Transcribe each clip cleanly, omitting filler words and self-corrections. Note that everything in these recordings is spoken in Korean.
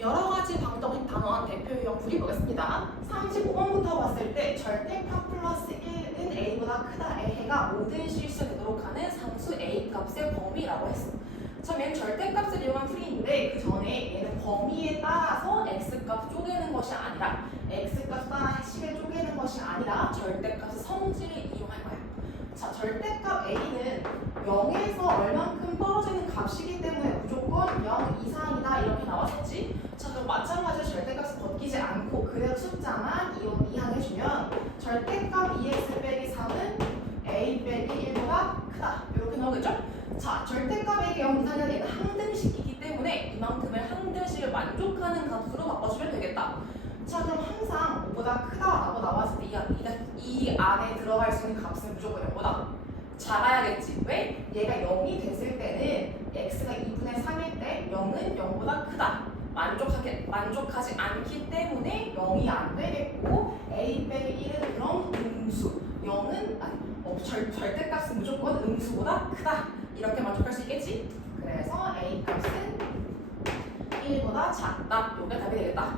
여러 가지 방정식 단원 대표 유형 풀이 보겠습니다. 35번부터 봤을 때 절대값 플러스 1은 a보다 크다의 해가 모든 실수되도록 하는 상수 a 값의 범위라고 했어. 자, 얘는 절대값을 이용한 풀이인데 그 전에 얘는 범위에 따라서 x값 쪼개는 것이 아니라 x값 따라 식을 쪼개는 것이 아니라 절대값의 성질을 이용할 거야. 자, 절대값 a는 0에서 얼만큼 떨어지는 값이기 때문에 무조건 0 이상이다 이렇게 나왔었지. 자, 그럼 마찬가지로 절대값을 벗기지 않고 그대로 숫자만 이항해주면 절대값 2x 빼기 3은 a 빼기 1보다 크다 이렇게 나오겠죠? 자, 절대값에게 0 이상이면 얘는 항등식이기 때문에 이만큼을 항등식을 만족하는 값으로 바꿔주면 되겠다. 자, 그럼 항상 5보다 크다라고 나왔을 때 이 안에 들어갈 수 있는 값은 무조건 0보다 작아야겠지. 왜? 얘가 0이 됐을 때는 x가 2분의 3일 때 0은 0보다 크다. 만족하지 않기 때문에 0이 안 되겠고 a 빼기 1은 그럼 음수 0은 절대값은 무조건 음수보다 크다. 이렇게 만족할 수 있겠지? 그래서 a 값은 1보다 작다. 이게 답이 되겠다.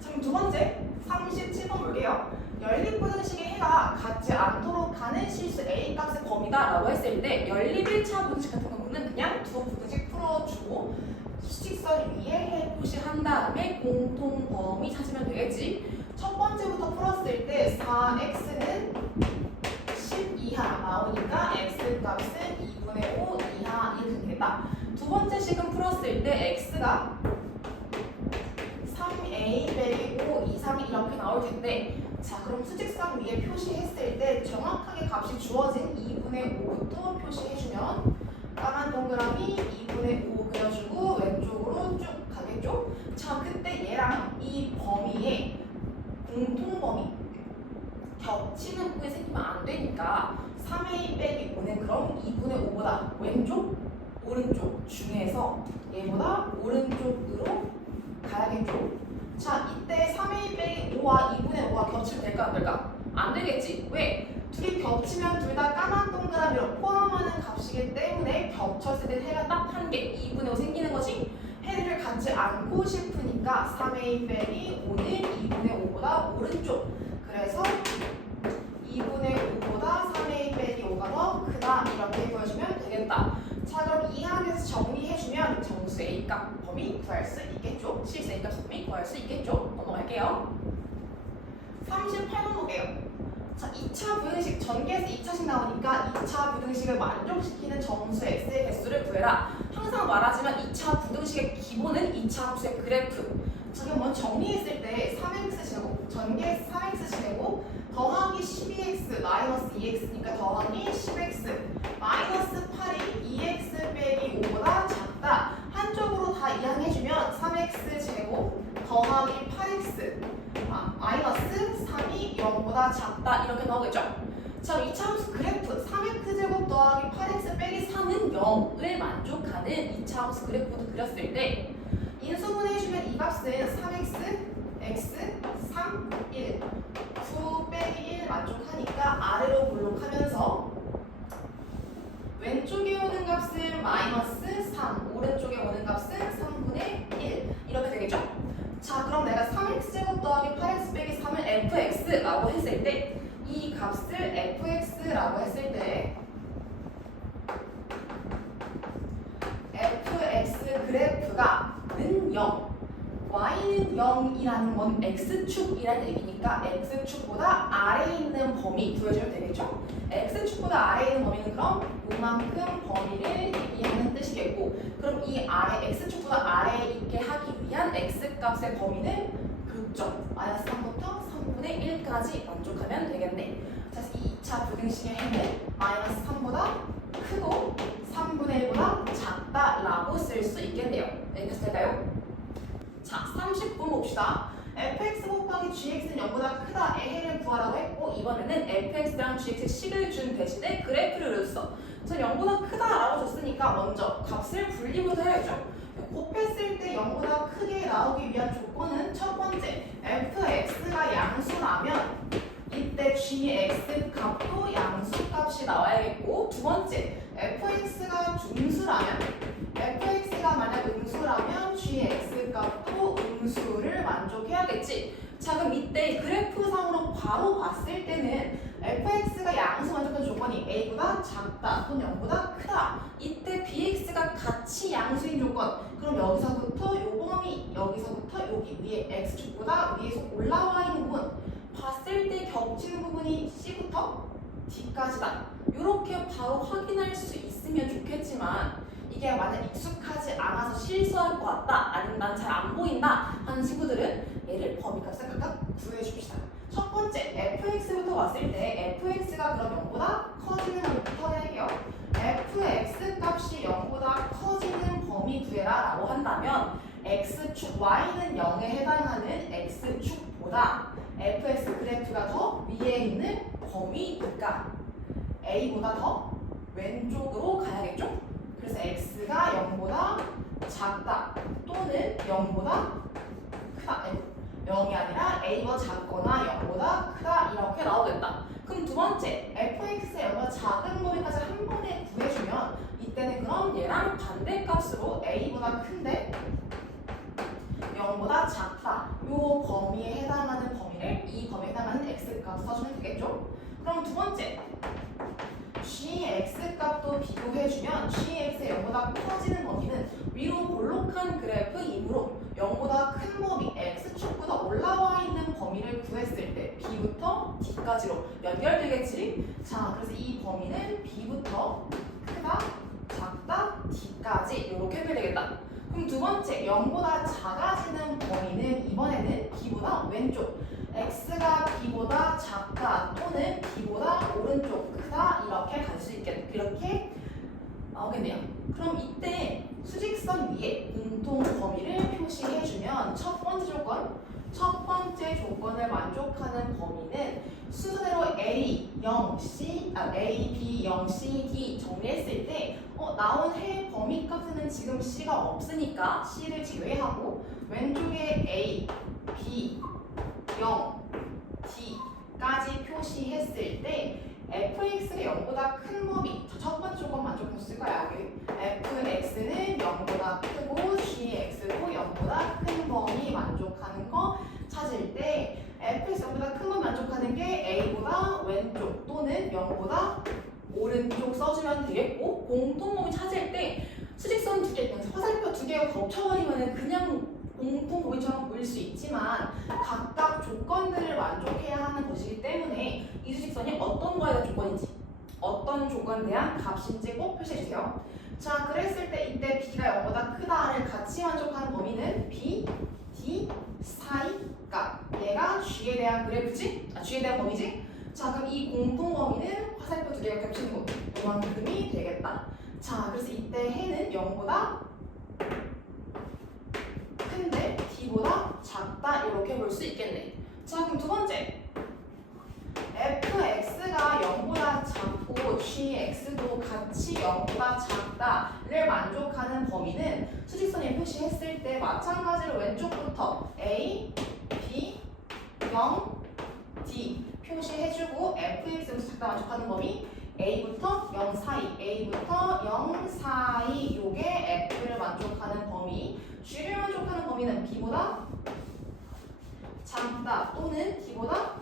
지금 두 번째 37번 볼게요. 연립부등식의 해가 같지 않도록 하는 실수 a 값의 범위다라고 했을 때 연립 1차 부등식 같은 경우는 그냥 두 부등식 풀어주고 수직선 위에 해 표시한 다음에 공통 범위 찾으면 되겠지. 첫 번째부터 풀었을 때 4x는 10 이하 나오니까 x 값은 2분의 5 이하 이렇게 되겠다. 두 번째 식은 풀었을 때 x가 3a 빼기 5 이상 이렇게 나올 텐데, 자, 그럼 수직선 위에 표시했을 때 정확하게 값이 주어진 2분의 5부터 표시해주면 까만 동그라미 2분의 5 그려주고 왼쪽으로 쭉 가겠죠? 자, 그때 얘랑 이 범위에 공통 범위 겹치는 부분이 생기면 안 되니까 3a 빼기 5는 그럼 2분의 5보다 왼쪽, 오른쪽 중에서 얘보다 오른쪽으로 가야겠죠? 자, 이때 3a 빼기 5와 2분의 5가 겹치면 될까 안 될까? 안 되겠지. 왜? 둘이 겹치면 둘 다 까만 동그라미로 포함하는 값이기 때문에 겹쳤을 때 해가 딱 한 개, 2분의 5 생기는 거지? 해를 갖지 않고 싶으니까 3a 빼기 5는 2분의 5보다 오른쪽. 그래서 2분의 5보다 3a 빼기 5가 더 크다. 이렇게 보여주면 되겠다. 자, 그럼 이 항에서 정리해주면 정수 A값 범위 구할 수 있겠죠? 실수 A값 범위 구할 수 있겠죠? 넘어갈게요. 38번 볼게요. 자, 2차 부등식, 전개에서 2차식 나오니까 2차 부등식을 만족시키는 정수 X의 개수를 구해라. 항상 말하지만 2차 부등식의 기본은 2차 함수의 그래프. 자, 그럼 먼저 정리했을 때 3x 제곱, 전개에서 3x 제곱 더하기 12x 마이너스 2x니까 더하기 10x 마이너스 8이 2x 빼기 5보다 작다. 한쪽으로 다 이항해주면 3x 제곱 더하기 8x 마이너스 3이 0보다 작다. 이렇게 나오겠죠? 자, 2차 함수 그래프 3x 제곱 더하기 8x 빼기 3은 0을 만족하는 2차 함수 그래프도 그렸을 때 인수분해해주면 이 값은 3x, x, 3, 1 9 빼기 1 만족하니까 아래로 볼록하면서 왼쪽에 오는 값은 마이너스 3, 오른쪽에 오는 값은 3분의 1 이렇게 되겠죠? 자, 그럼 내가 3x제곱 더하기 8x 빼기 3을 fx라고 했을 때 이 값을 fx라고 했을 때 fx 그래프가 는 0 y는 0이라는 건 x축이라는 얘기니까 x축보다 아래에 있는 범위 구해주면 되겠죠? x축보다 아래에 있는 범위는 그럼 요만큼 범위를 얘기하는 뜻이겠고, 그럼 이 아래 x축보다 아래에 있게 하기 위한 x값의 범위는 극점 마이너스 3부터 3분의 1까지 만족하면 되겠네. 자, 이 2차 부등식의 해는 마이너스 3보다 크고 3분의 1보다 작다라고 쓸 수 있겠네요. 여기까지 될까요? 자, 30분 봅시다. fx 곱하기 gx는 0보다 크다의 해를 구하라고 했고, 이번에는 fx랑 gx의 식을 준 대신에 그래프를 그렸어. 전 0보다 크다라고 줬으니까 먼저 값을 분리부터 해야죠. 곱했을 때 0보다 크게 나오기 위한 조건은 첫 번째, fx가 양수라면 이때 gx 값도 양수값이 나와야겠고, 두 번째, fx가 중수라면 fx가 만약 음수라면 gx 값도 양수를 만족해야겠지. 자, 그럼 이때 그래프상으로 바로 봤을 때는 fx가 양수 만족하는 조건이 a보다 작다 또는 0보다 크다. 이때 bx가 같이 양수인 조건. 그럼 여기서부터 요 범위, 여기서부터 여기 위에 x축보다 위에서 올라와 있는 부분 봤을 때 겹치는 부분이 c부터 d까지다. 이렇게 바로 확인할 수 있으면 좋겠지만 이게 만약 익숙하지 않아서 실수할 것 같다, 아니면 난 잘 안 보인다 하는 친구들은 얘를 범위값을 각각 구해줍시다. 첫 번째 fx부터 봤을 때 fx가 그럼 0보다 커지는 범위부터 할게요. fx 값이 0보다 커지는 범위 구해라 라고 한다면 x축 y는 0에 해당하는 x축보다 fx 그래프가 더 위에 있는 범위니까 a보다 더 왼쪽으로 가야겠죠? 그래서 x가 0보다 작다 또는 0보다 크다. 0이 아니라 a보다 작거나 0보다 크다 이렇게 나오겠다. 그럼 두 번째 fx의 0보다 작은 범위까지 한 번에 구해주면 이때는 그럼 얘랑 반대값으로 a보다 큰데 0보다 작다. 요 범위에 해당하는 범위를 이 범위에 해당하는 x값 써주면 되겠죠? 그럼 두 번째 gx 값도 비교해주면 gx의 0보다 커지는 범위는 위로 볼록한 그래프이므로 0보다 큰 범위 x축보다 올라와 있는 범위를 구했을 때 b부터 d까지로 연결되겠지? 자, 그래서 이 범위는 b부터 크다, 작다, d까지 이렇게 연결되겠다. 그럼 두 번째 0보다 작아지는 범위는 이번에는 b보다 왼쪽 x가 b보다 작다 또는 b보다 오른쪽 크다 이렇게 갈 수 있겠네. 이렇게 나오겠네요. 그럼 이때 수직선 위에 공통 범위를 표시해주면 첫 번째 조건을 만족하는 범위는 순서대로 A, 0, C, A, B, 0, C, D 정리했을 때 나온 해 범위 값에는 지금 C가 없으니까 C를 제외하고 왼쪽에 A, B, 0, D까지 표시했을 때 fx가 0보다 큰 범위, 첫 번째 조건 만족했을 거야. 여기 fx는 0보다 크고 gx도 0보다 큰 범위 만족하는 거 찾을 때 fx 0보다 큰 범위 만족하는 게 a보다 왼쪽 또는 0보다 오른쪽 써주면 되겠고, 공통 범위 찾을 때 수직선 두 개, 화살표 두 개가 겹쳐버리면 그냥 공통 범위처럼 보일 수 있지만 각각 조건들을 만족해야 하는 것이기 때문에 이 수직선이 어떤 거에 대한 조건인지, 어떤 조건에 대한 값인지 꼭 표시해주세요. 자, 그랬을 때 이때 b가 0보다 크다를 같이 만족하는 범위는 b, d 사이가 얘가 g에 대한 그래프지? g에 대한 범위지? 자, 그럼 이 공통 범위는 화살표 두 개가 겹치는 거 이만큼이 되겠다. 자, 그래서 이때 해는 0보다 큰데 d보다 작다 이렇게 볼 수 있겠네. 자, 그럼 두 번째 fx가 0보다 작고 gx도 같이 0보다 작다를 만족하는 범위는 수직선에 표시했을 때 마찬가지로 왼쪽부터 a, b, 0, d 표시해주고 fx부터 작다 만족하는 범위 a부터 0 사이 요게 f를 만족하는 범위, g를 만족하는 범위는 b보다 작다 또는 d보다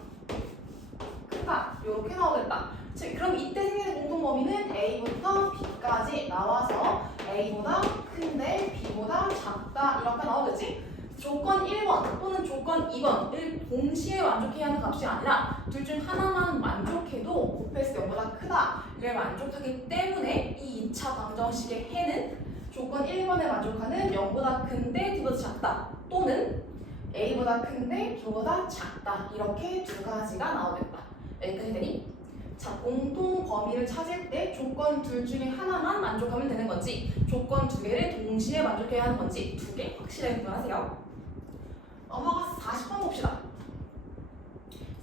크다 이렇게 나오겠다. 즉 그럼 이때 생기는 공통 범위는 a부터 b까지 나와서 a보다 큰데 b보다 작다 이렇게 나오겠지? 조건 1번 또는 조건 2번을 동시에 만족해야 하는 값이 아니라 둘 중 하나만 만족해도 곱했을 때 0보다 크다를 만족하기 때문에 이 2차 방정식의 해는 조건 1번에 만족하는 0보다 큰데 d보다 작다 또는 a보다 큰데 b보다 작다 이렇게 두 가지가 나오겠다. 여기까지 되니? 자, 공통 범위를 찾을 때 조건 둘 중에 하나만 만족하면 되는 건지 조건 두 개를 동시에 만족해야 하는 건지 두 개 확실하게 구분하세요. 넘어가서 40번 봅시다.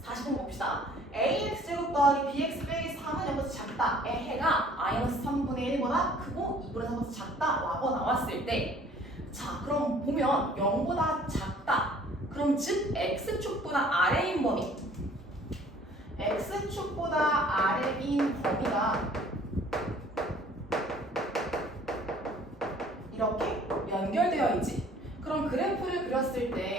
40번 봅시다. ax 더하기 bx 빼기 3은 0보다 작다. 의 해가 마이너스 3분의 1보다 크고 2분의 3보다 작다 라고 나왔을 때, 자, 그럼 보면 0보다 작다. 그럼 즉 x축보다 아래인 범위, x축보다 아래인 범위가 이렇게 연결되어 있지. 그럼 그래프를 그렸을 때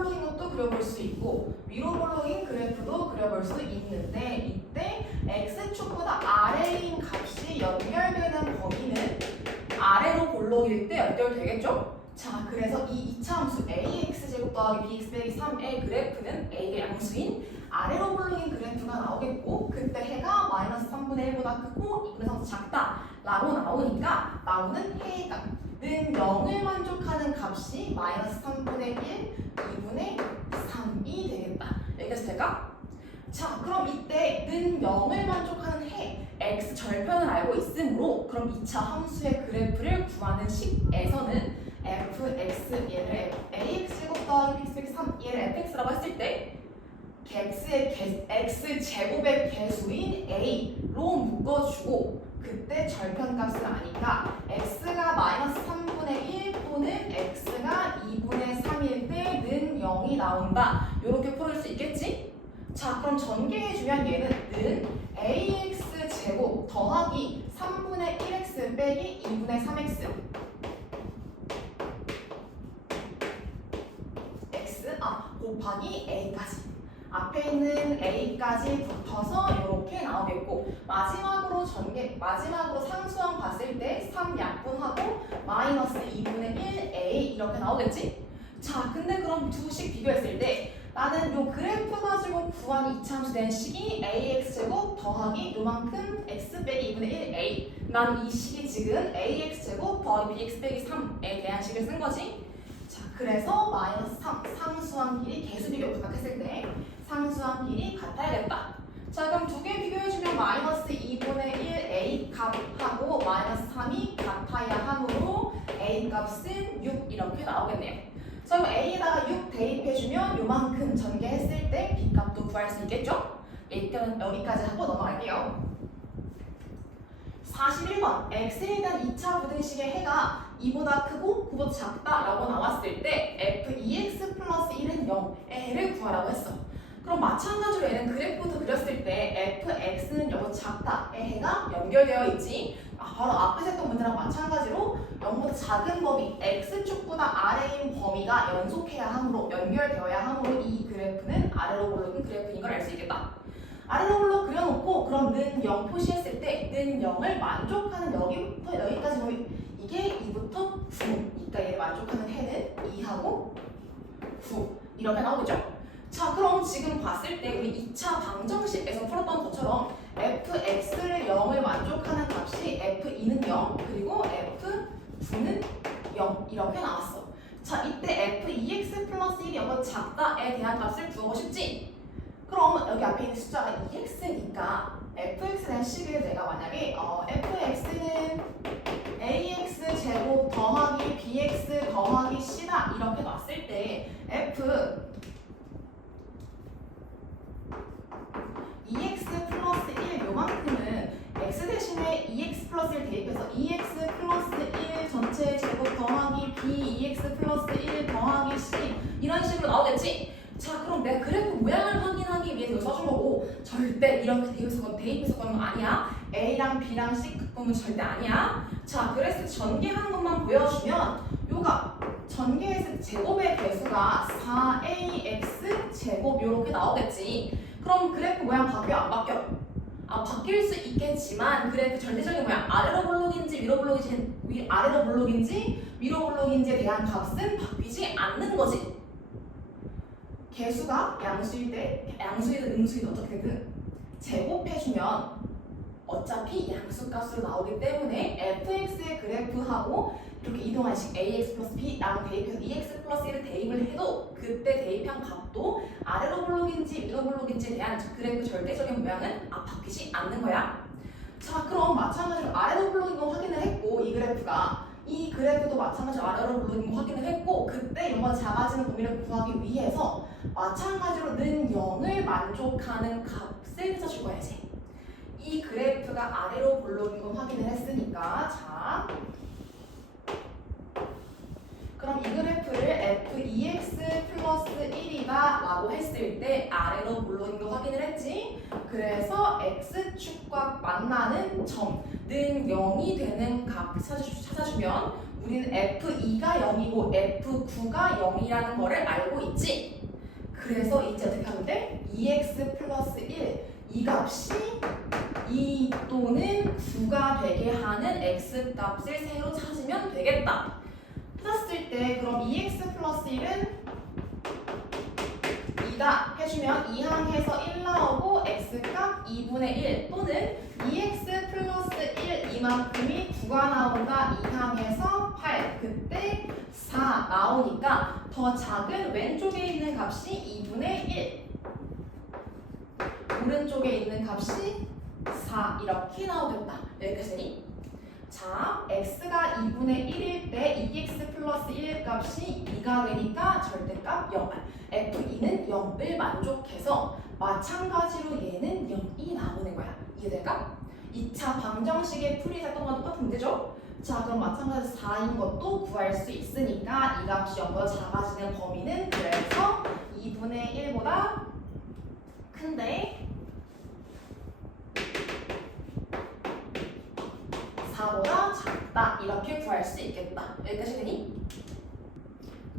볼록인 것도 그려볼 수 있고 위로 볼록인 그래프도 그려볼 수 있는데 이때 x축보다 아래인 값이 연결되는 범위는 아래로 볼록일 때 연결되겠죠? 자, 그래서 이 이차함수 ax제곱 더하기 bx 빼기 3의 그래프는 a의 양수인 아래로 볼록인 그래프가 나오겠고 그때 해가 마이너스 3분의 1보다 크고 2분의 3보다 작다 라고 나오니까 나오는 해가 는 0을 만족하는 값이 마이너스 3분의 1, 2분의 3이 되겠다. 여기까지 될까? 자, 그럼 이때 는 0을 만족하는 해 x 절편을 알고 있으므로 그럼 2차 함수의 그래프를 구하는 식에서는 fx 얘를 ax제곱 더하기 bx 빼기 3 얘를 fx라고 했을 때 x 제곱의 개수인 a로 묶어주고 그때 절편값을 아니까 x가 마이너스 3분의 1 또는 x가 2분의 3일 때 는 0이 나온다. 이렇게 풀을 수 있겠지? 자, 그럼 전개해주면 얘는 는 ax 제곱 더하기 3분의 1x 빼기 2분의 3x 곱하기 a까지 앞에 있는 a까지 붙어서 이렇게 나오겠고 마지막으로 상수항 봤을 때 3 약분하고 마이너스 2분의 1a 이렇게 나오겠지? 자, 근데 그럼 두 식 비교했을 때 나는 요 그래프 가지고 구한 이차함수 된 식이 ax제곱 더하기 요만큼 x 빼기 2분의 1a 난 이 식이 지금 ax제곱 더하기 bx 빼기 3에 대한 식을 쓴 거지? 자, 그래서 마이너스 3 상수항끼리 개수 비교 부탁했을 때 상수항끼리 같아야겠다. 자, 그럼 두 개 비교해주면 마이너스 2분의 1a 값하고 마이너스 3이 같아야 하므로 a 값은 6 이렇게 나오겠네요. 자, 그럼 a에다가 6 대입해주면 요만큼 전개했을 때 b 값도 구할 수 있겠죠? 일단 여기까지 하고 넘어갈게요. 41번 x에 대한 2차 부등식의 해가 2보다 크고 9보다 작다라고 나왔을 때 f2x 플러스 1은 0의 해를 구하라고 했어. 그럼 마찬가지로 얘는 그래프도 그렸을 때 fx는 0보다 작다의 해가 연결되어 있지. 바로 앞에서 했던 문제랑 마찬가지로 0보다 작은 범위 x축보다 아래인 범위가 연속해야 하므로 연결되어야 하므로 이 그래프는 아래로 볼록인 그래프인 걸 알 수 있겠다. 아래로 볼록 그려놓고 그럼 는 0 표시했을 때 는 0을 만족하는 여기부터 여기까지 보면 이게 2부터 9니까 얘를 만족하는 해는 2하고 9 이렇게 나오겠죠? 자, 그럼 지금 봤을 때 우리 2차 방정식에서 풀었던 것처럼 fx를 0을 만족하는 값이 f2는 0 그리고 f9는 0 이렇게 나왔어. 자, 이때 f2x 플러스 1이 0보다 작다에 대한 값을 구하고 싶지? 그럼 여기 앞에 있는 숫자가 2x니까 fx에 대한 식을 내가 만약에 fx는 ax 제곱 더하기 bx 더하기 c다 이렇게 놨을 때 f 2x 플러스 1 요만큼은 x 대신에 2x 플러스 1 대입해서 2x 플러스 1 전체 제곱 더하기 b 2x 플러스 1 더하기 c 이런 식으로 나오겠지? 자, 그럼 내가 그래프 모양을 확인하기 위해서 이거 써준 거고 절대 이렇게 대입해서 거는 거 아니야. a랑 b랑 c 극분은 절대 아니야. 자, 그래서 전개하는 것만 보여주면 요가 전개했을 때 제곱의 개수가 4ax 제곱 요렇게 나오겠지. 그럼 그래프 모양 바뀌어? 안 바뀌어? 바뀔 수 있겠지만 그래프 절대적인 모양 아래로 볼록인지 위로 볼록인지 아래로 볼록인지 위로 볼록인지에 대한 값은 바뀌지 않는 거지. 개수가 양수일 때 양수이든 음수이든 어떻게든 제곱해주면 어차피 양수값으로 나오기 때문에 fx의 그래프하고 이렇게 이동한 식 ax 플러스 b랑 대입해서 2x 플러스 1을 대입을 해도 그때 대입한 값도 아래로 볼록인지 위로 볼록인지에 대한 그래프 절대적인 모양은 바뀌지 않는 거야. 자, 그럼 마찬가지로 아래로 볼록인 거 확인을 했고 이 그래프도 마찬가지로 아래로 볼록인 거 확인을 했고 그때 이런 거 작아지는 범위를 구하기 위해서 마찬가지로 는 0을 만족하는 값을 찾아주어야지. 이 그래프가 아래로 볼록인 거 확인을 했으니까 자 그럼 이 그래프를 f2x 플러스 1이다 라고 했을 때 아래로 볼록인 거 확인을 했지. 그래서 x축과 만나는 점는 0이 되는 값 찾아주면 우리는 F2가 0이고 F9가 0이라는 거를 알고 있지. 그래서 이제 어떻게 하면 돼? 2x 플러스 1 이 값이 2 또는 9가 되게 하는 x 값을 새로 찾으면 되겠다. 찾았을 때 그럼 2x 플러스 1은 2다 해주면 2항에서 1 나오고 x값 2분의 1 또는 2x 플러스 1 이만큼이 9가 나온다. 2항에서 8 그때 4 나오니까 더 작은 왼쪽에 있는 값이 2분의 1 오른쪽에 있는 값이 4 이렇게 나오겠다. 여기까지니? 자, x가 2분의 1일 때 2x 플러스 1 값이 2가 되니까 절대값 0. f2는 0을 만족해서 마찬가지로 얘는 0이 나오는 거야. 이해될까? 2차 방정식의 풀이 했던 건 똑같은 문제죠? 자, 그럼 마찬가지로 4인 것도 구할 수 있으니까 이 값이 0보다 작아지는 범위는 그래서 2분의 1보다 큰데 4보다 작다 이렇게 구할 수 있겠다. 여기까지 되니?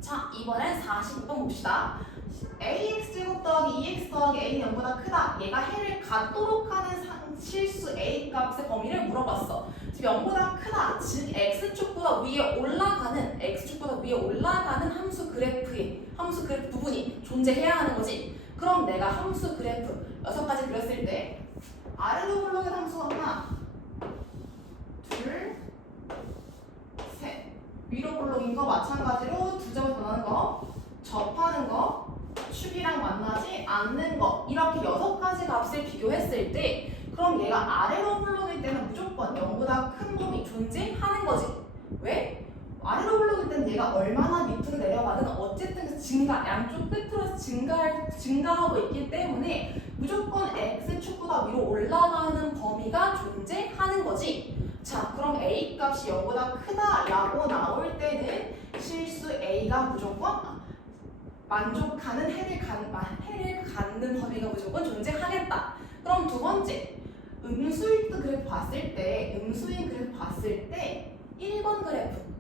자, 이번엔 49번 봅시다. ax제곱 더하기 2x 더하기 a는 0보다 크다. 얘가 해를 갖도록 하는 실수 a 값의 범위를 물어봤어. 지금 0보다 크다. 즉 x축보다 위에 올라가는 함수 그래프 부분이 존재해야 하는 거지. 그럼 내가 함수 그래프 6가지 그렸을 때 아래로 올라가는 함수가 하나 둘, 셋. 위로 볼록인 거 마찬가지로 두 점을 변하는 거, 접하는 거, 축이랑 만나지 않는 거 이렇게 6가지 값을 비교했을 때 그럼 얘가 아래로 볼록일 때는 무조건 0보다 큰 범위 존재하는 거지. 왜? 아래로 볼록일 때는 얘가 얼마나 밑으로 내려가든 어쨌든 양쪽 끝으로 증가하고 있기 때문에 무조건 x축보다 위로 올라가는 범위가 존재하는 거지. 자, 그럼 a 값이 0보다 크다라고 나올 때는 실수 a가 무조건 만족하는 해를 갖는 범위가 무조건 존재하겠다. 그럼 두 번째, 음수인 그래프 봤을 때 1번 그래프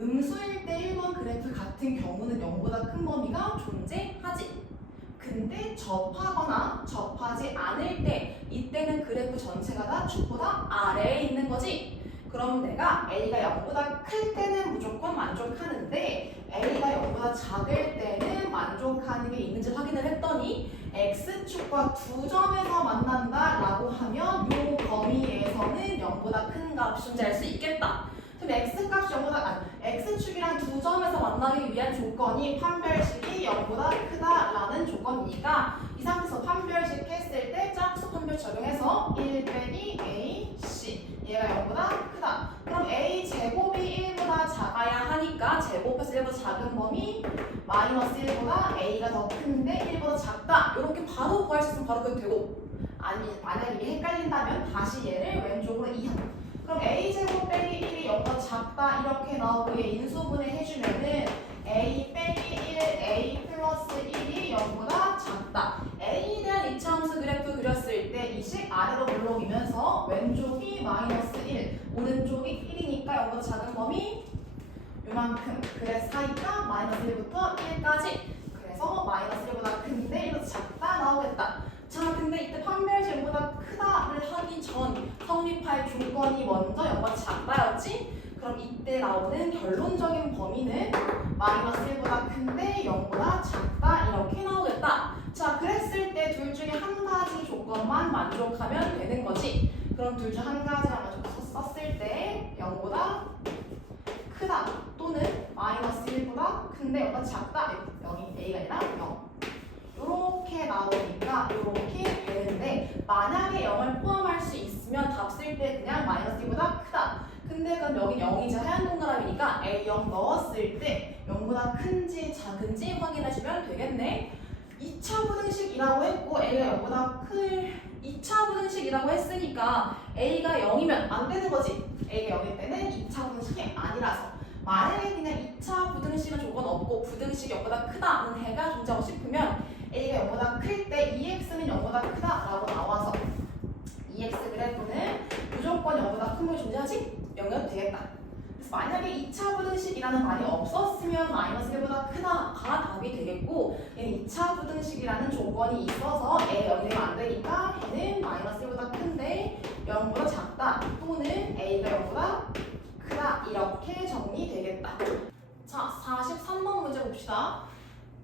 음수일 때 1번 그래프 같은 경우는 0보다 큰 범위가 존재하지. 근데 접하거나 접하지 않을 때 이때는 그래프 전체가 다 축보다 아래에 있는 거지. 그럼 내가 A가 0보다 클 때는 무조건 만족하는데 A가 0보다 작을 때는 만족하는 게 있는지 확인을 했더니 X축과 두 점에서 만난다 라고 하면 이 범위에서는 0보다 큰 값이 존재할 수 있겠다. 그럼 X값이 0보다 X축이랑 두 점에서 만나기 위한 조건이 판별식이 0보다 크다라는 조건이니까 이 상태에서 판별식 했을 때 짝수 판별 적용해서 1 빼기 A, C 얘가 0보다 크다. 그럼 A 제곱이 1보다 작아야 하니까 제곱해서 1보다 작은 범위 마이너스 1보다 A가 더 큰데 1보다 작다. 이렇게 바로 구할 수 있으면 바로 그래도 되고 아니 만약에 이게 헷갈린다면 다시 얘를 왼쪽으로 이항 그럼 a제곱 빼기 1이 0보다 작다 이렇게 나오고 얘 인수분해 해주면은 a 빼기 1 a 플러스 1이 0보다 작다. a에 대한 이차함수 그래프 그렸을 때 이 식 아래로 물러오면서 왼쪽이 마이너스 1 오른쪽이 1이니까 0보다 작은 범위 요만큼 그래서 사이가 마이너스 1부터 1까지 그래서 마이너스 1보다 큰데 1보다 작다 나오겠다. 자, 근데 이때 판별식 0보다 크다를 하기 전 성립할 조건이 먼저 0보다 작다였지? 그럼 이때 나오는 결론적인 범위는 마이너스 1보다 큰데 0보다 작다 이렇게 나오겠다. 자, 그랬을 때 둘 중에 한 가지 조건만 만족하면 되는 거지. 그럼 둘 중 한 가지만 썼을 때 0보다 크다 또는 마이너스 1보다 큰데 0보다 작다 0이 A가 아니라 0 이렇게 나오니까 이렇게 되는데 만약에 0을 포함할 수 있으면 답 쓸 때 그냥 마이너스 1보다 크다. 근데 그럼 여긴 0이지 하얀 동그라미니까 A 0 넣었을 때 0보다 큰지 작은지 확인해주면 되겠네. 2차 부등식이라고 했고 A가 0보다 클 2차 부등식이라고 했으니까 A가 0이면 안 되는 거지. A가 0일 때는 2차 부등식이 아니라서 만약에 그냥 2차 부등식은 조건 없고 부등식이 0보다 크다는 해가 존재하고 싶으면 A가 0보다 클 때 2x는 0보다 크다라고 나와서 2x 그래프는 무조건 0보다 큰 범위 존재하지? 0이어도 되겠다. 만약에 2차 부등식이라는 말이 없었으면 마이너스 1보다 크다가 답이 되겠고, 얘는 2차 부등식이라는 조건이 있어서 에 0이 되면 안 되니까 얘는 마이너스 1보다 큰데 0보다 작다 또는 a가 0보다 크다 이렇게 정리되겠다. 자, 43번 문제 봅시다.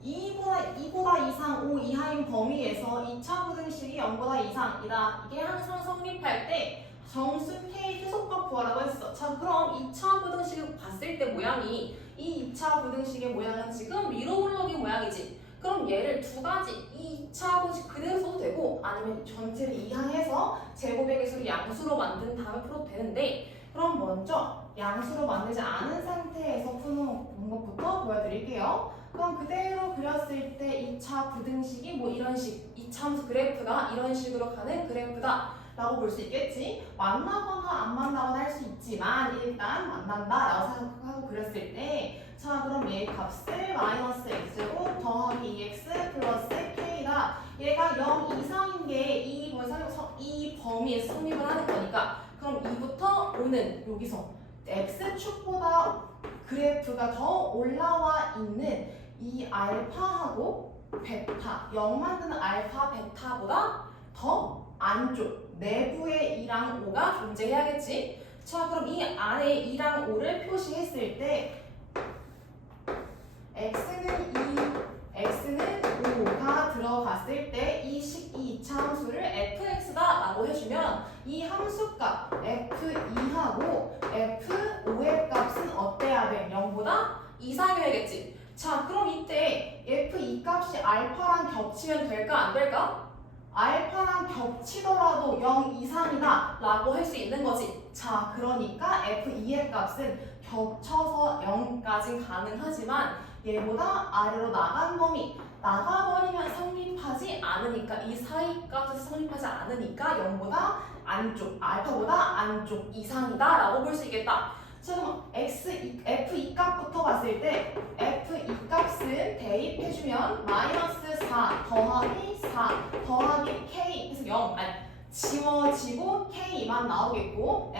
2보다 이상 5 이하인 범위에서 2차 부등식이 0보다 이상이다. 이게 항상 성립할 때 정수 K 최소값 구하라고 했어. 자, 그럼 2차 부등식을 봤을 때 모양이 이 2차 부등식의 모양은 지금 위로 올라오기 모양이지. 그럼 얘를 두 가지 2차 부등식 그대로 써도 되고 아니면 전체를 이항해서 제곱의 개수를 양수로 만든 다음에 풀어도 되는데, 그럼 먼저 양수로 만들지 않은 상태에서 푸는 것부터 보여드릴게요. 그럼 그대로 그렸을 때 2차 부등식이 뭐 이런 식, 2차함수 그래프가 이런 식으로 가는 그래프다 라고 볼 수 있겠지. 만나거나 안 만나거나 할 수 있지만 일단 만난다 라고 생각하고 그렸을 때, 자 그럼 얘 값을 마이너스 x제곱 더하기 2x 플러스 k다. 얘가 0 이상인 게 이 범위에서 성립을 하는 거니까, 그럼 2부터 5는 여기서 x축보다 그래프가 더 올라와 있는 이 알파하고 베타, 0 만드는 알파 베타보다 더 안쪽 내부의 2랑 5가 존재해야겠지. 자 그럼 이 안에 2랑 5를 표시했을 때 x는 5가 들어갔을 때 이 2차 함수를 fx다 라고 해주면 이 함수값 f2하고 f5의 값은 어때야 돼? 0보다 이상이어야겠지. 자 그럼 이때 f2 값이 알파랑 겹치면 될까 안 될까? 알파랑 겹치더라도 0 이상이다 라고 할 수 있는 거지. 자 그러니까 f2의 값은 겹쳐서 0까지 가능하지만 얘보다 아래로 나간 범위, 나가버리면 성립하지 않으니까, 이 사이 값에서 성립하지 않으니까 0보다 안쪽, 알파보다 안쪽 이상이다 라고 볼 수 있겠다. 자 그럼 f2 값부터 봤을 때 f2 값은 대입해주면 마이너스 4 더하기 4 더하기 k 해서 0 아니 지워지고 k만 나오겠고,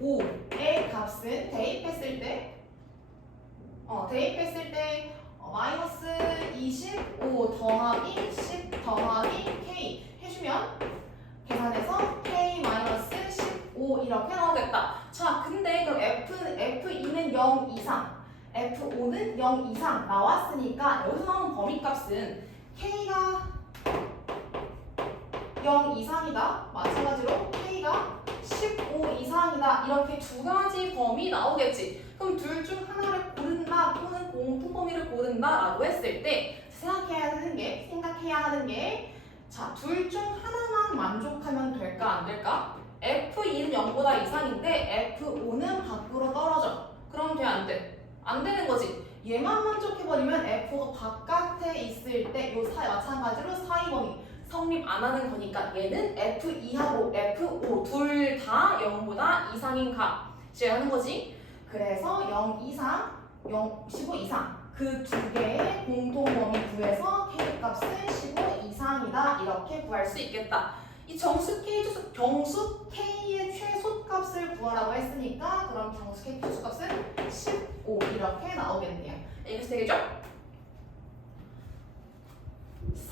f5의 값은 대입했을 때 마이너스 25 더하기 10 더하기 k 해주면 계산해서 k 마이너스 15 이렇게 나오겠다. 자 근데 그럼 f2는 0 이상 f5는 0 이상 나왔으니까 여기서 나오는 범위값은 k가 0 이상이다, 마찬가지로 k가 15 이상이다, 이렇게 두 가지 범위 나오겠지. 그럼 둘 중 하나를 고른다 또는 공통 범위를 고른다 라고 했을 때 생각해야 하는 게 자, 둘 중 하나만 만족하면 될까 안 될까? f2는 0보다 이상인데 f5는 밖으로 떨어져. 그럼 돼 안 돼? 안 되는 거지. 얘만 만족해버리면 f5가 바깥에 있을 때 요 사이 마찬가지로 사이 범위 성립 안 하는 거니까 얘는 f2하고 f5 둘 다 0보다 이상인 값이어야 하는 거지. 그래서 0 이상, 15 이상 그 두 개의 공통 범위 구해서 k 값은 15 이상이다 이렇게 구할 수 있겠다. 이 정수 K의 최소값을 구하라고 했으니까 그럼 정수 K 최소값은 15 이렇게 나오겠네요. 이렇게 되겠죠?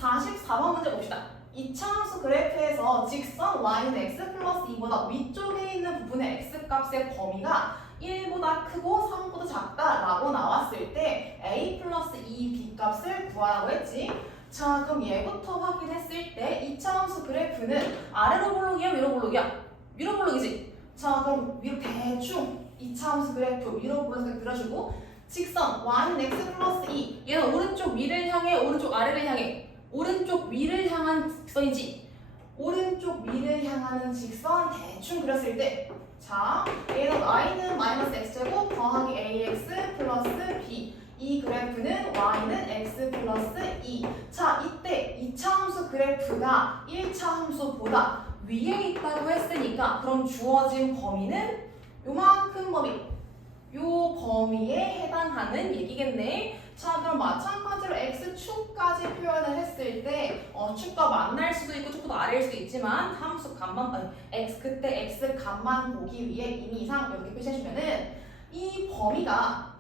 44번 문제 봅시다. 2차 함수 그래프에서 직선 y는 x 플러스 2보다 위쪽에 있는 부분의 x값의 범위가 1보다 크고 3보다 작다라고 나왔을 때 a 플러스 2b 값을 구하라고 했지. 자 그럼 얘부터 확인했을 때 2차 함수 그래프는 아래로 볼록이야 위로 볼록이야? 위로 볼록이지. 자 그럼 위로 대충 2차 함수 그래프 위로 볼록 그려주고, 직선 y는 x 플러스 2 얘는 오른쪽 위를 향해 오른쪽 아래를 향해 오른쪽 위를 향한 직선이지. 오른쪽 위를 향하는 직선 대충 그렸을 때, 자 얘는 y는 마이너스 x제곱 더하기 ax 플러스 b, 이 그래프는 y는 x 플러스 2. 자 이때 2차 함수 그래프가 1차 함수보다 위에 있다고 했으니까 그럼 주어진 범위는 요만큼 범위, 요 범위에 해당하는 해당하는 얘기겠네. 자, 그럼 마찬가지로 x축까지 표현을 했을 때 축과 만날 수도 있고 축도 아래일 수도 있지만 함수 값만 그때 x 값만 보기 위해 이미 이상 이렇게 표시해주면은 이 범위가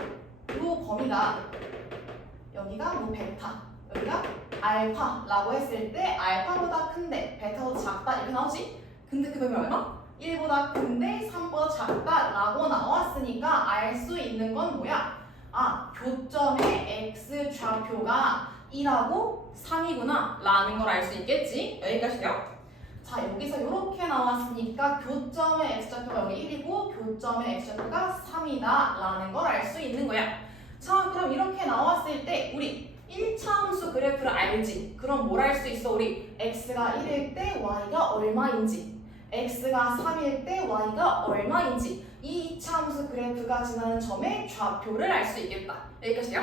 여기가 뭐 베타, 여기가 알파라고 했을 때 알파보다 큰데 베타보다 작다 이렇게 나오지? 근데 그 범위 얼마? 1보다 큰데 3보다 작다라고 나왔으니까 알 수 있는 건 뭐야? 아, 교점의 x 좌표가 1하고 3이구나 라는 걸 알 수 있겠지? 여기까지요? 자, 여기서 이렇게 나왔으니까 교점의 x좌표가 여기 1이고 교점의 x좌표가 3이다 라는 걸 알 수 있는 거야. 자, 그럼 이렇게 나왔을 때 우리 1차 함수 그래프를 알지? 그럼 뭘 알 수 있어? 우리 x가 1일 때 y가 얼마인지, x가 3일 때 y가 얼마인지 이 2차 함수 그래프가 지나는 점의 좌표를 알 수 있겠다. 여기까지요?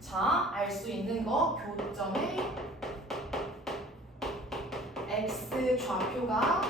자, 알 수 있는 거 교점의 x 좌표가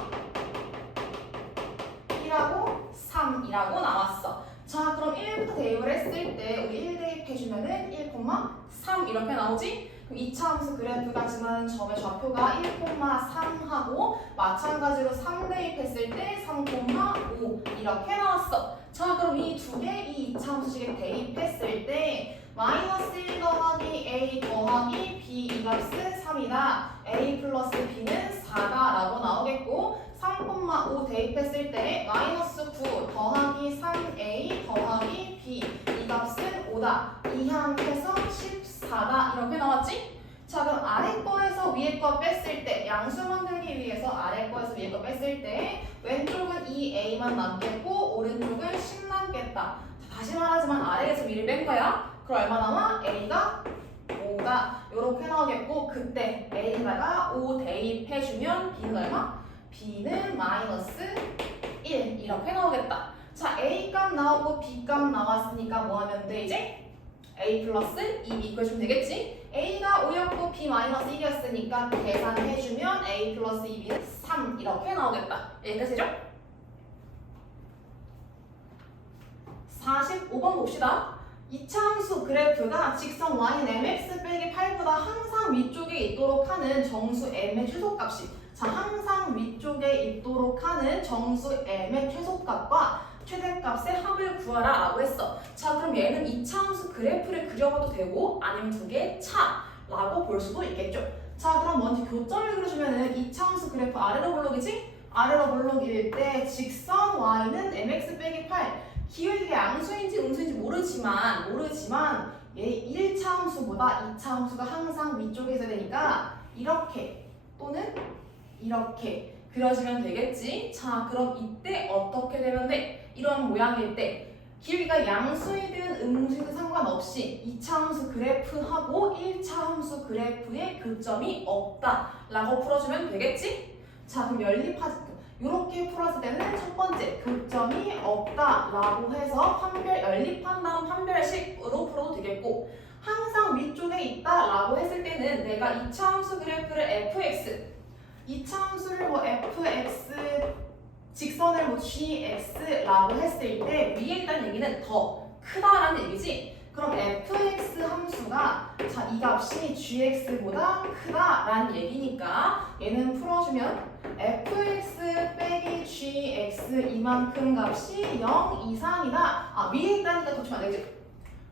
1하고 3이라고 나왔어. 자, 그럼 1부터 대입을 했을 때 우리 1 대입해주면은 1,3 이렇게 나오지? 그럼 2차 함수 그래프가 지나는 점의 좌표가 1,3하고 마찬가지로 3 대입했을 때 3,5 이렇게 나왔어. 자, 그럼 이 두 개, 이 2차 함수식에 대입했을 때 마이너스 1 더하기 a 더하기 b 이 값은 3이다. a 플러스 b는 4다 라고 나오겠고 3,5 대입했을 때 마이너스 9 더하기 3a 더하기 b 이 값은 5다. 이항해서 14다 이렇게 나왔지? 자, 그럼 아래 거에서 위에 거 뺐을 때 양수 만들기 위해서 아래 거에서 위에 거 뺐을 때 왼쪽은 2a만 남겠고 오른쪽은 10 남겠다. 자, 다시 말하지만 아래에서 위를 뺀 거야. 그럼 얼마 남아? a가 5다. 이렇게 나오겠고 그때 a에다가 5 대입해주면 b는 얼마? b는 마이너스 1 이렇게 나오겠다. 자, a 값 나오고 b 값 나왔으니까 뭐 하면 돼 이제? a 플러스 2 이끌어주면 되겠지? a가 5였고 b 마이너스 1이었으니까 계산해주면 a 플러스 2b는 3 이렇게 나오겠다. 여기까지죠? 45번 봅시다. 2차 함수 그래프가 직선 y는 mx 빼기 8보다 항상 위쪽에 있도록 하는 정수 m의 최소값이 자, 항상 위쪽에 있도록 하는 정수 m의 최소값과 최대값의 합을 구하라 라고 했어. 자, 그럼 얘는 2차 함수 그래프를 그려봐도 되고 아니면 두 개의 차라고 볼 수도 있겠죠. 자, 그럼 먼저 교점을 그려주면은 2차 함수 그래프 아래로 볼록이지? 아래로 볼록일 때 직선 y는 mx 빼기 8 기울기가 양수인지 음수인지 모르지만 얘 1차 함수보다 2차 함수가 항상 위쪽에 있어야 되니까 이렇게 또는 이렇게 그려주면 되겠지? 자, 그럼 이때 어떻게 되면 돼? 이런 모양일 때 기울기가 양수이든 음수이든 상관없이 2차 함수 그래프하고 1차 함수 그래프의 교점이 없다 라고 풀어주면 되겠지? 자, 그럼 연립하지 이렇게 풀었을 때는 첫 번째 교점이 없다라고 해서 연립한 다음 판별식으로 풀어도 되겠고 항상 위쪽에 있다라고 했을 때는 내가 2차 함수 그래프를 fx 2차 함수를 뭐 fx 직선을 뭐 gx라고 했을 때 위에 있다는 얘기는 더 크다라는 얘기지. 그럼 fx 함수가 자, 이 값이 gx보다 크다라는 얘기니까 얘는 풀어주면 fx 빼기 gx 이만큼 값이 0 이상이다. 아, 위에 있다니까 덮치면 안 되지?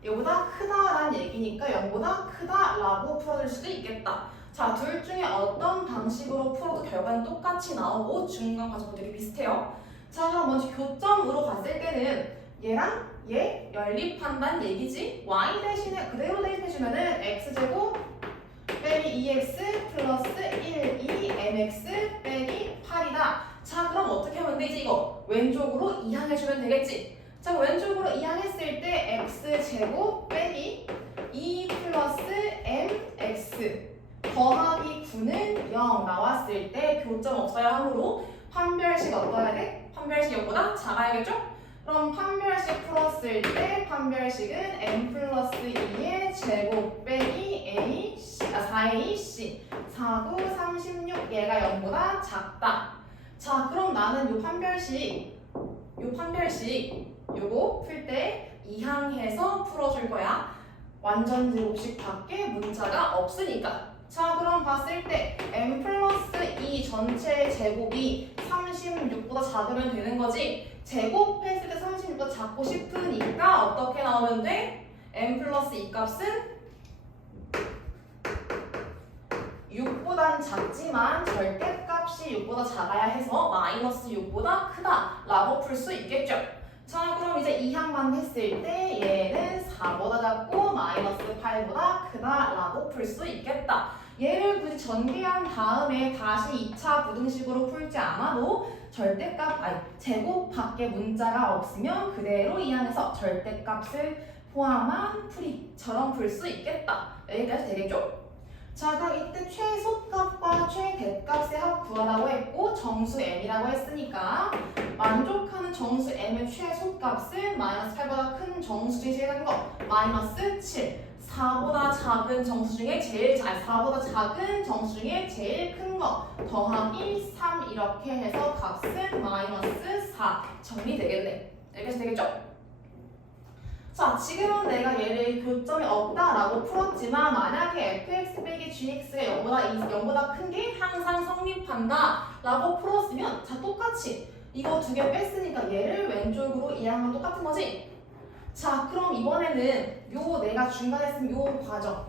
얘보다 크다라는 얘기니까 0보다 크다라고 풀어줄 수도 있겠다. 자, 둘 중에 어떤 방식으로 풀어도 결과는 똑같이 나오고 중간 과정도 되게 비슷해요. 자, 그럼 먼저 교점으로 갔을 때는 얘랑 얘 연립한다는 얘기지. y 대신에 그대로 대입해주면은 x제곱 빼기 2x 플러스 1, 2 mx 빼기 8이다. 자, 그럼 어떻게 하면 되지? 이거 왼쪽으로 이항해주면 되겠지. 자, 왼쪽으로 이항했을 때 x제곱 빼기 2 플러스 mx 더하기 9는 0 나왔을 때 교점 없어야 하므로 판별식 어떠해야 돼? 판별식 0보다 작아야겠죠? 그럼 판별식 풀었을 때 판별식은 m 플러스 2의 제곱 빼기 a, 4ac 4, 9, 36 얘가 0보다 작다. 자, 그럼 나는 요 판별식 요거 풀 때 이항해서 풀어줄 거야. 완전 제곱식밖에 문자가 없으니까. 자, 그럼 봤을 때 m 플러스 2 전체 제곱이 36보다 작으면 되는 거지. 제곱했을 때 36보다 작고 싶으니까 어떻게 나오면 돼? m 플러스 2 값은 6보단 작지만 절대값이 6보다 작아야 해서 마이너스 6보다 크다 라고 풀 수 있겠죠. 자, 그럼 이제 이항만 했을 때 얘는 4보다 작고 마이너스 8보다 크다 라고 풀 수 있겠다. 얘를 굳이 전개한 다음에 다시 2차 부등식으로 풀지 않아도 제곱밖에 문자가 없으면 그대로 이항해서 절대값을 포함한 풀이처럼 풀 수 있겠다. 여기까지 되겠죠? 자, 그럼 이때 최소값과 최대값의 합 구하라고 했고 정수 m이라고 했으니까 만족하는 정수 m의 최소값은 마이너스 8보다 큰 정수 중에 제일 작은 거 마이너스 7. 4보다 작은 정수 중에 4보다 작은 정수 중에 제일 큰 거 더하기 3 이렇게 해서 값은 마이너스 4 정리되겠네. 여기까지 되겠죠? 자, 지금은 내가 얘를 교점이 없다라고 풀었지만 만약에 fx 빼기 gx가 0보다 큰 게 항상 성립한다 라고 풀었으면 자, 똑같이 이거 두 개 뺐으니까 얘를 왼쪽으로 이항하면 똑같은 거지? 자, 그럼 이번에는 요 내가 중간에 쓴 요 과정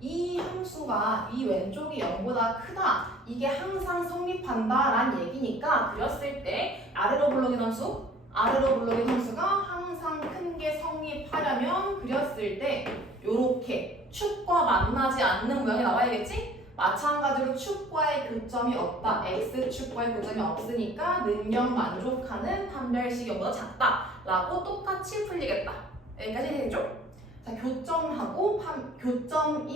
이 함수가 이 왼쪽이 0보다 크다 이게 항상 성립한다 라는 얘기니까 그렸을 때 아래로 블록인 함수가 항상 큰 게 성립하려면 그렸을 때 요렇게 축과 만나지 않는 모양이 나와야겠지? 마찬가지로 축과의 교점이 없다. x축과의 교점이 없으니까 능력 만족하는 판별식이 0보다 작다 라고 똑같이 풀리겠다. 여기까지 되겠죠? 자, 교점이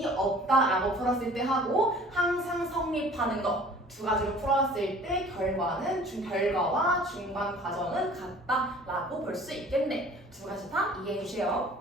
없다라고 풀었을 때 하고 항상 성립하는 거 두 가지로 풀었을 때 결과와 중간 과정은 같다라고 볼 수 있겠네. 두 가지 다 이해해 주세요.